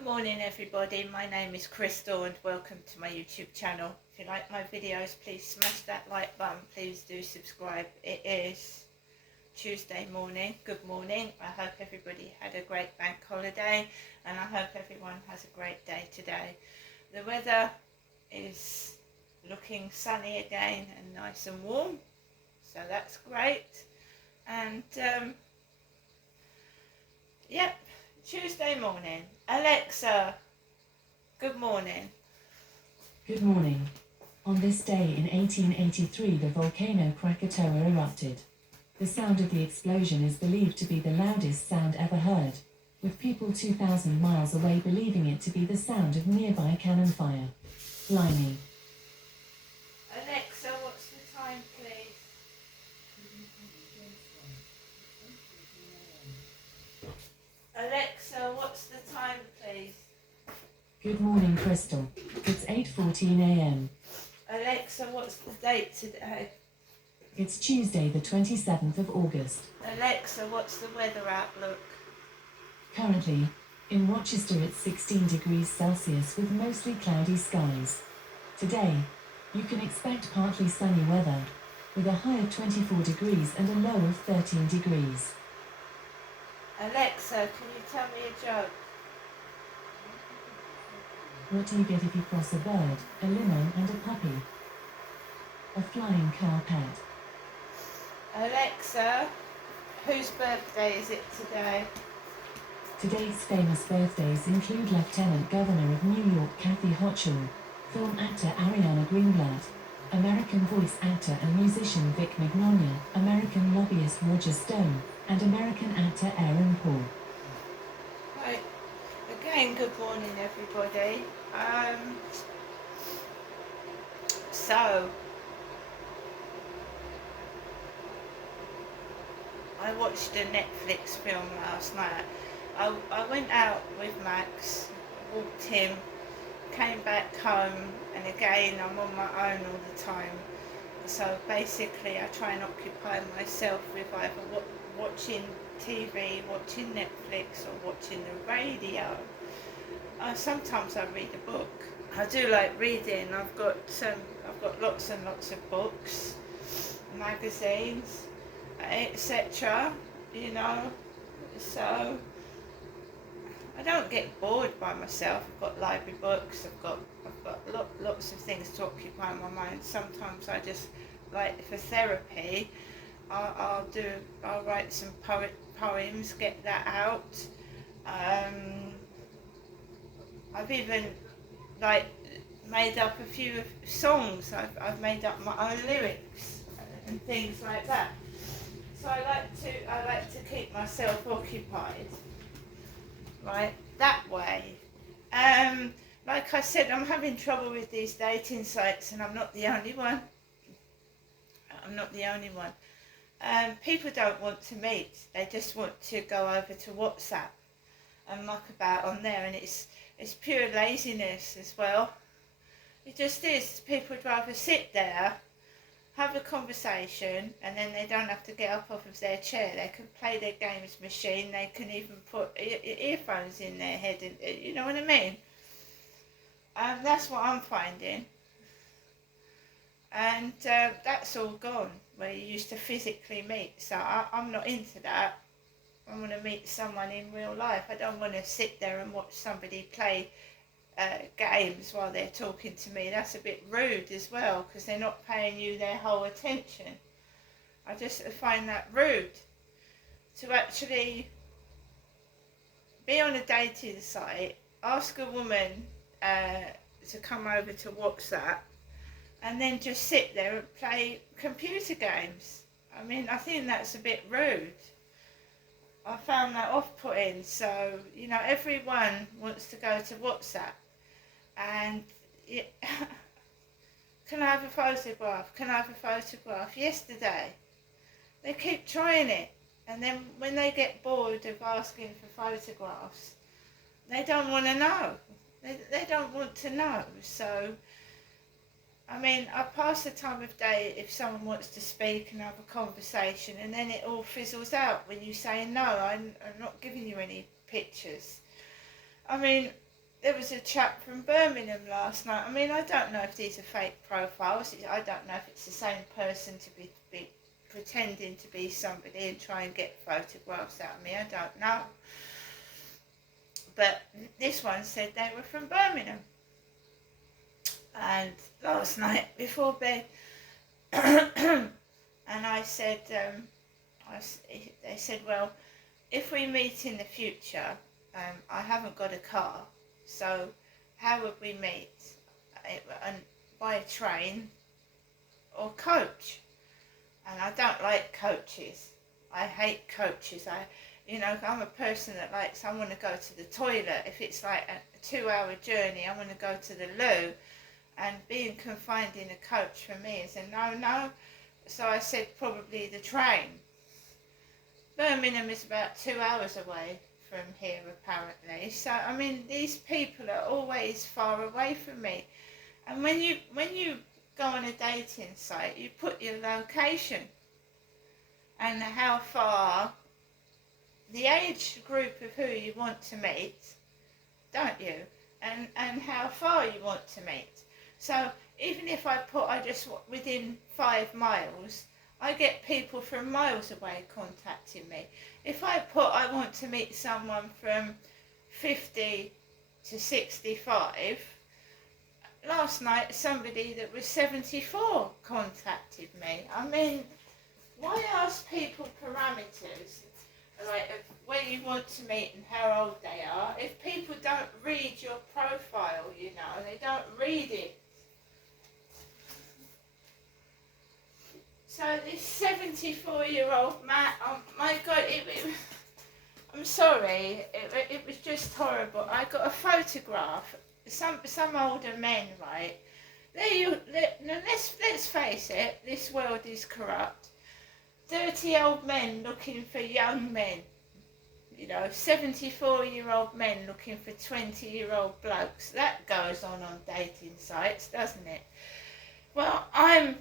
Good morning everybody, my name is Crystal and welcome to my YouTube channel. If you like my videos, please smash that like button, please do subscribe. It is Tuesday morning, good morning. I hope everybody had a great bank holiday and I hope everyone has a great day today. The weather is looking sunny again and nice and warm, so that's great. And yep, Tuesday morning. Alexa, good morning. Good morning. On this day in 1883 the volcano Krakatoa erupted. The sound of the explosion is believed to be the loudest sound ever heard, with people 2,000 miles away believing it to be the sound of nearby cannon fire. Blimey. Alexa, what's the time please? Alexa, what's the time please? Good morning, Crystal. It's 8:14 a.m. Alexa, what's the date today? It's Tuesday the 27th of August. Alexa, what's the weather outlook? Currently, in Rochester it's 16 degrees Celsius with mostly cloudy skies. Today, you can expect partly sunny weather, with a high of 24 degrees and a low of 13 degrees. Alexa, can you tell me a joke? What do you get if you cross a bird, a limo and a puppy? A flying car pet. Alexa, whose birthday is it today? Today's famous birthdays include Lieutenant Governor of New York Kathy Hochul, film actor Ariana Greenblatt, American voice actor and musician Vic Mignogna, American lobbyist Roger Stone, and American actor Aaron Paul. Right, again, good morning everybody. So, I watched a Netflix film last night. I went out with Max, walked him, came back home, and again I'm on my own all the time. So basically I try and occupy myself with either watching TV, watching Netflix or watching the radio. Sometimes I read a book. I do like reading. I've got lots and lots of books, magazines, etc. You know, so I don't get bored by myself. I've got library books. I've got lots of things to occupy my mind. Sometimes I just, like for therapy, I'll write some poems, get that out. I've even like made up a few songs. I've made up my own lyrics and things like that. So I like to keep myself occupied, right, that way. Like I said, I'm having trouble with these dating sites, and I'm not the only one. People don't want to meet. They just want to go over to WhatsApp and muck about on there, and it's pure laziness as well. It just is. People would rather sit there, have a conversation, and then they don't have to get up off of their chair. They can play their games machine. They can even put earphones in their head, and you know what I mean. That's what I'm finding. And that's all gone, where you used to physically meet. So I'm not into that. I want to meet someone in real life. I don't want to sit there and watch somebody play games while they're talking to me. That's a bit rude as well, because they're not paying you their whole attention. I just find that rude. To actually be on a dating site, ask a woman to come over to WhatsApp, and then just sit there and play computer games. I mean, I think that's a bit rude. I found that off-putting. So, you know, everyone wants to go to WhatsApp and can I have a photograph? Can I have a photograph? Yesterday, they keep trying it, and then when they get bored of asking for photographs, they don't want to know. They don't want to know. So, I mean, I pass the time of day if someone wants to speak and have a conversation, and then it all fizzles out when you say, no, I'm not giving you any pictures. I mean, there was a chap from Birmingham last night. I mean, I don't know if these are fake profiles. I don't know if it's the same person to be pretending to be somebody and try and get photographs out of me. I don't know. But this one said they were from Birmingham. And last night before bed, and I said, they said, well, if we meet in the future, I haven't got a car, so how would we meet? And by a train or coach? And I don't like coaches. I hate coaches. I'm a person that likes, I want to go to the toilet. If it's like a 2-hour journey, I want to go to the loo. And being confined in a coach for me is a no-no. So I said probably the train. Birmingham is about 2 hours away from here, apparently. So, I mean, these people are always far away from me. And when you go on a dating site, you put your location and how far, the age group of who you want to meet, don't you? And how far you want to meet. So even if I just within 5 miles, I get people from miles away contacting me. If I put I want to meet someone from 50 to 65, last night somebody that was 74 contacted me. I mean, why ask people parameters like of where you want to meet and how old they are if people don't read your profile, they don't read it. So this 74-year-old man, oh my God, I'm sorry, it was just horrible. I got a photograph, some older men, right? Let's face it, this world is corrupt. Dirty old men looking for young men. 74-year-old men looking for 20-year-old blokes. That goes on dating sites, doesn't it? Well, I'm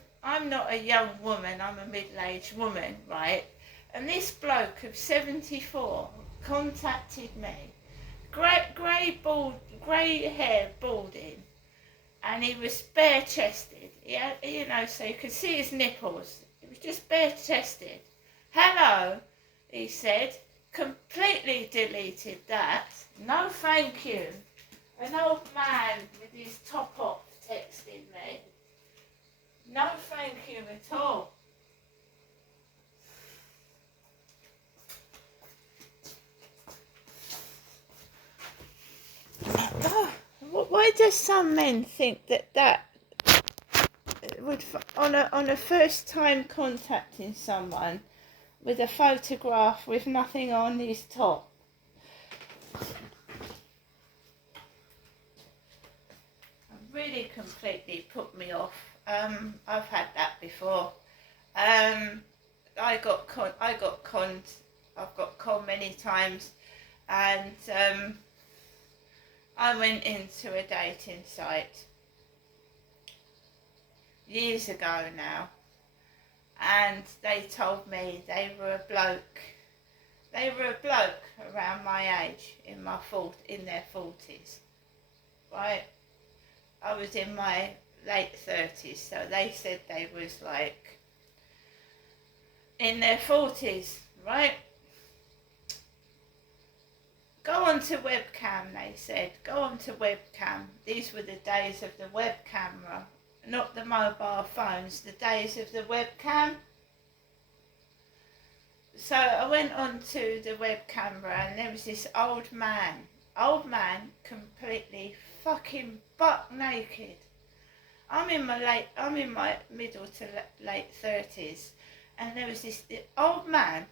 not a young woman, I'm a middle-aged woman, right? And this bloke of 74 contacted me. Grey hair, balding. And he was bare-chested. He had, so you could see his nipples. He was just bare-chested. Hello, he said. Completely deleted that. No thank you. An old man with his top off texting me. No thank you at all. Oh, why do some men think that would on a first time contacting someone with a photograph with nothing on his top? Really completely put me off. I've had that before. I've got conned many times, and I went into a dating site years ago now, and they told me they were a bloke around my age, in their 40s, right? I was in my late 30s, so they said they was like in their 40s, right? Go on to webcam, they said. Go on to webcam. These were the days of the web camera, not the mobile phones, the days of the webcam. So I went on to the web camera and there was this old man, completely fucking buck naked. I'm in my middle to late 30s, and there was this old man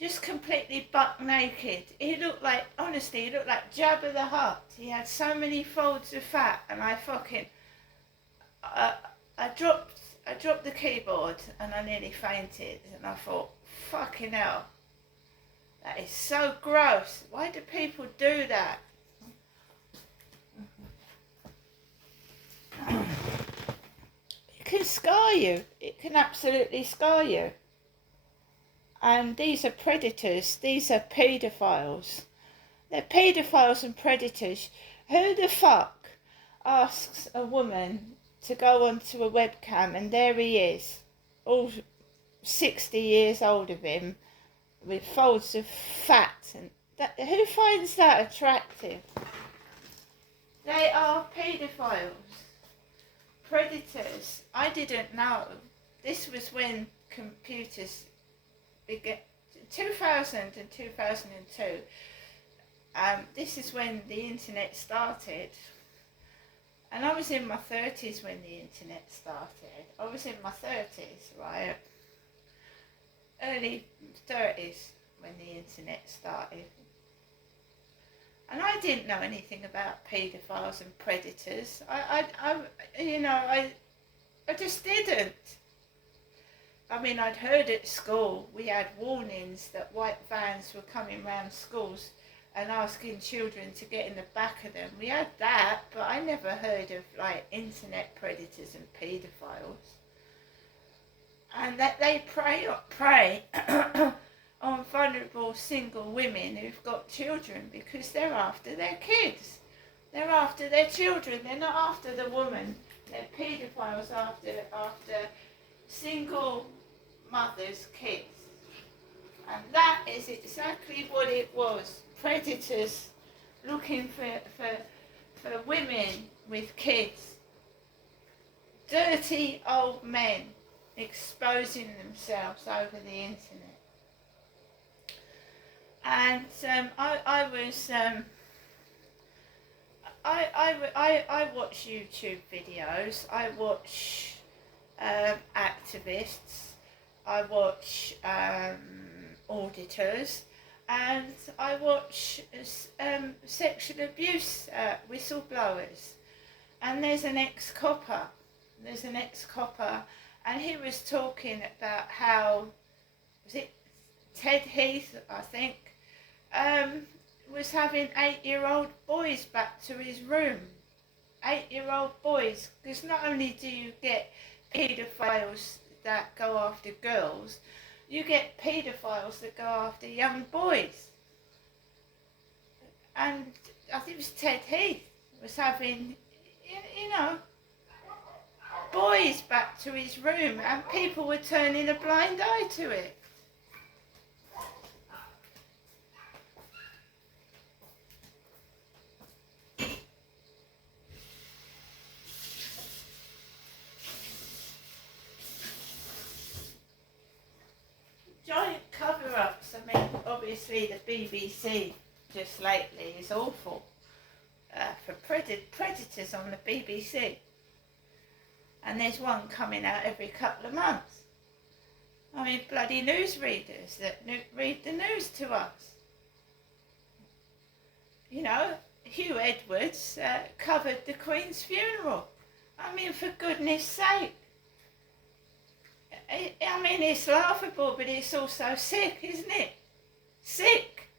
just completely buck naked. He looked like Jabba the Hutt. He had so many folds of fat, and I dropped the keyboard and I nearly fainted, and I thought, fucking hell, that is so gross. Why do people do that? It can scar you. It can absolutely scar you. And these are predators. These are paedophiles. They're paedophiles and predators. Who the fuck asks a woman to go onto a webcam and there he is, all 60 years old of him, with folds of fat, and that, who finds that attractive? They are paedophiles, predators. I didn't know. This was when computers began, 2000 and 2002. This is when the internet started. And I was in my 30s when the internet started. I was in my 30s, right? Early 30s when the internet started. And I didn't know anything about paedophiles and predators. I just didn't. I mean, I'd heard at school, we had warnings that white vans were coming round schools and asking children to get in the back of them. We had that, but I never heard of like internet predators and paedophiles. And that they prey on vulnerable single women who've got children because they're after their kids. They're after their children. They're not after the woman. They're paedophiles after single mothers' kids. And that is exactly what it was. Predators looking for women with kids. Dirty old men exposing themselves over the internet. And I watch YouTube videos. I watch activists. I watch auditors, and I watch sexual abuse whistleblowers. And there's an ex-copper. And he was talking about how, was it Ted Heath, I think, was having 8-year-old boys back to his room. 8-year-old boys, because not only do you get paedophiles that go after girls, you get paedophiles that go after young boys. And I think it was Ted Heath was having, boys back to his room, and people were turning a blind eye to it. Giant cover-ups. I mean, obviously the BBC just lately is awful for predators on the BBC. And there's one coming out every couple of months. I mean, bloody newsreaders that read the news to us. Hugh Edwards covered the Queen's funeral. I mean, for goodness sake. I mean, it's laughable, but it's also sick, isn't it? Sick.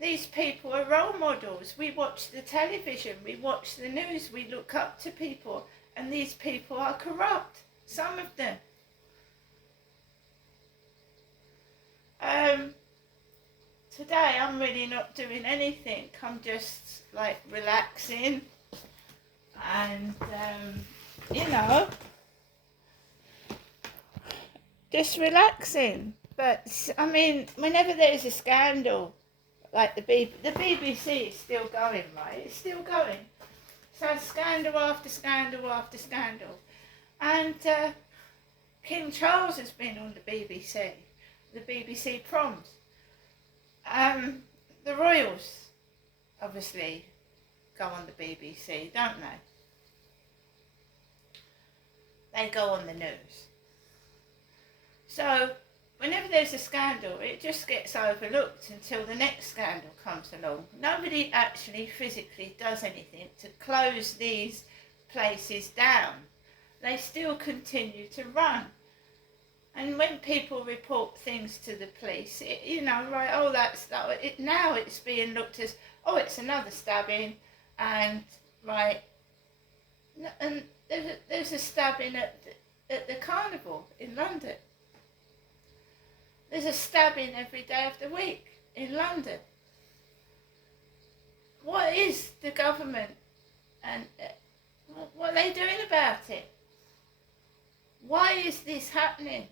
These people are role models. We watch the television, we watch the news, we look up to people, and these people are corrupt, some of them. Today I'm really not doing anything. I'm just like relaxing and, just relaxing. But I mean, whenever there's a scandal, like the BBC is still going, right? It's still going. So scandal after scandal after scandal. And King Charles has been on the BBC proms. The royals obviously go on the BBC, don't they? They go on the news. So whenever there's a scandal, it just gets overlooked until the next scandal comes along. Nobody actually physically does anything to close these places down. They still continue to run. And when people report things to the police, now it's being looked as, it's another stabbing, and and there's a stabbing at the carnival in London. There's a stabbing every day of the week in London. What is the government and what are they doing about it? Why is this happening?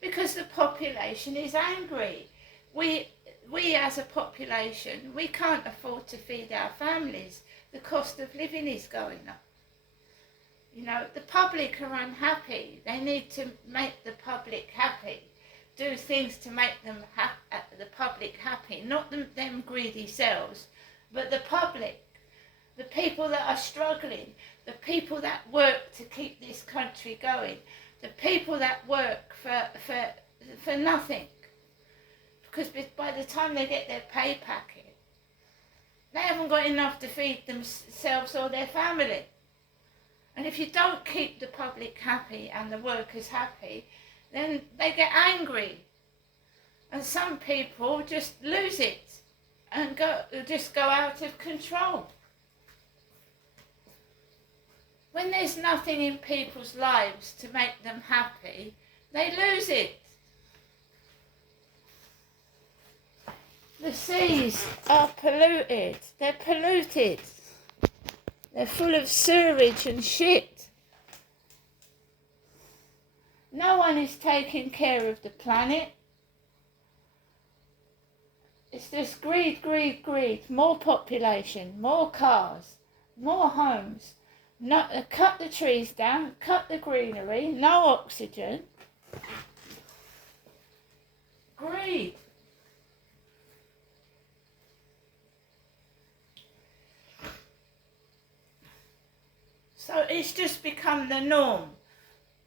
Because the population is angry. We as a population, we can't afford to feed our families. The cost of living is going up. You know, the public are unhappy. They need to make the public happy. Do things to make them the public happy. Not them greedy selves, but the public. The people that are struggling. The people that work to keep this country going. The people that work for nothing. Because by the time they get their pay packet, they haven't got enough to feed themselves or their family. And if you don't keep the public happy and the workers happy, then they get angry. And some people just lose it and go out of control. When there's nothing in people's lives to make them happy, they lose it. The seas are polluted. They're polluted. They're full of sewage and shit. No one is taking care of the planet. It's just greed, greed, greed. More population, more cars, more homes. Cut the trees down, cut the greenery, no oxygen. Greed. So it's just become the norm.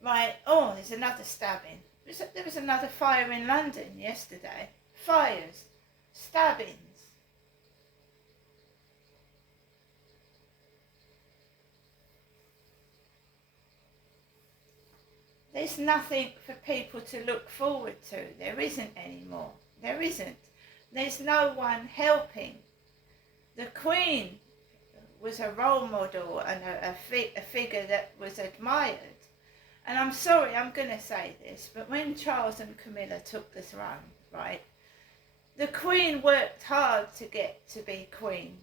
Right, oh, there's another stabbing. There was another fire in London yesterday. Fires, stabbings. There's nothing for people to look forward to. There isn't anymore. There isn't. There's no one helping. The Queen was a role model and a figure that was admired. And I'm sorry, I'm going to say this, but when Charles and Camilla took the throne, right, the Queen worked hard to get to be Queen.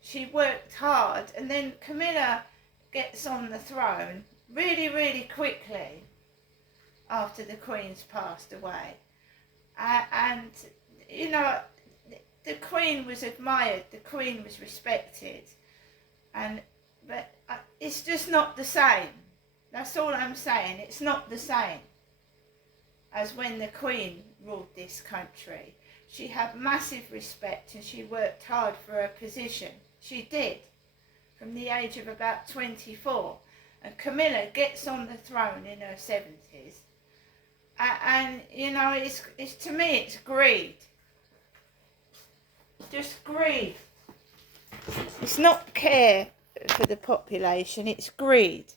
She worked hard, and then Camilla gets on the throne really, really quickly after the Queen's passed away. And, you know, the Queen was admired, the Queen was respected. But it's just not the same. That's all I'm saying. It's not the same as when the Queen ruled this country. She had massive respect and she worked hard for her position. She did, from the age of about 24. And Camilla gets on the throne in her 70s. And you know, it's to me, it's greed. Just greed. It's not care for the population, it's greed.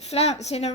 Flouncing around.